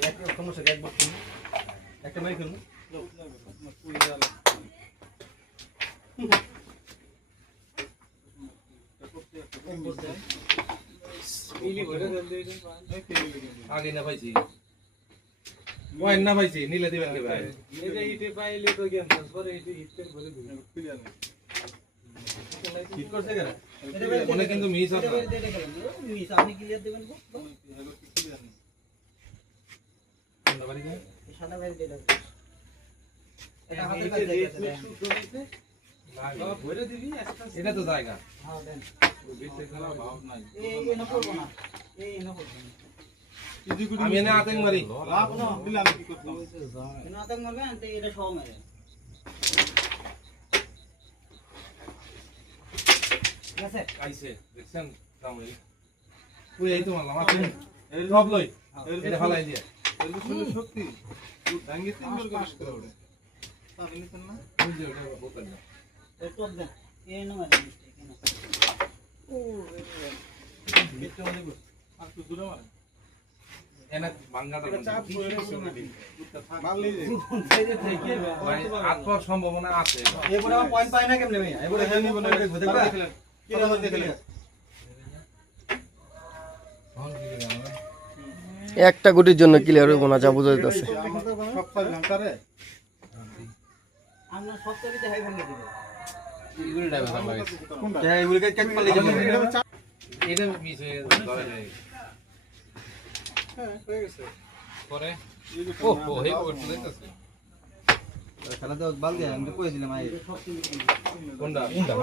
একটা সমস্যা এক বছর একটা মাই খেলুন আগে না পাইছি ওই না পাইছি নীলে দিবেন কে ভাই এটা ইটে পাইলে তো গেম পরে ইটে হিটে ভরে দিবেন ঠিক করছে কেন মনে কিন্তু মিস আছে মিস আপনি ক্লিয়ার দিবেন গো কোনটা বাড়ি গেল সাদা বাইরে দিয়ে দাও এটা হাতে এটা কাটে রেট মিক্স করতে সব ভরে দিবি একটা এটা তো জায়গা হ্যাঁ দেন বিটে খেলা ভাব নাই এই এনে করব না এই এনে করব না আমি এনে আতেন মারি লাভ না দিলে আমি কি করতাম এনে আতঙ্ক মারবে আনতে এটা সব মেরে ঠিক আছে আইছে দেখছেন কামড়ি ওই এই তো মারলাম আতেন সব লই এটা ফালাই দিয়ে এর শুনে শক্তি ডাঙ্গে তিন গোল করে করে ওড়ে তা নিতেন না ওই যে ওটা বোতল না এই টপ দেন এই এনে মারে মিস্টেক এনে ও মিথ্যে মনে কর আর তো দূরে মারে এনে ভাঙাটা চাপ করে রেখে মারলেই যায় সাইডে থেকে আত্মার সম্ভাবনা আছে এবারে আমার পয়েন্ট পাই না কেমনে ভাই এবারে হেল নিব না দেখব দেখবা কি না দেখলে একটা গুটির জন্য ক্লিয়ার হইব না যা বোঝা যাচ্ছে সব পাইলাম তারে আমরা সব তরিতে হাই ভাঙে দিব এগুলো ড্রাইভার ভালো হয়েছে কোনটা এগুলো কেক পালে যাবে এটা চাপ এটা মিস হয়ে ধরে যায় হ্যাঁ হয়ে গেছে পরে এই যে ও ও হে পকেট দেখতেছে খেলা তো বাল দিয়ে আমি তো কইছিলাম আই কোনটা কোনটা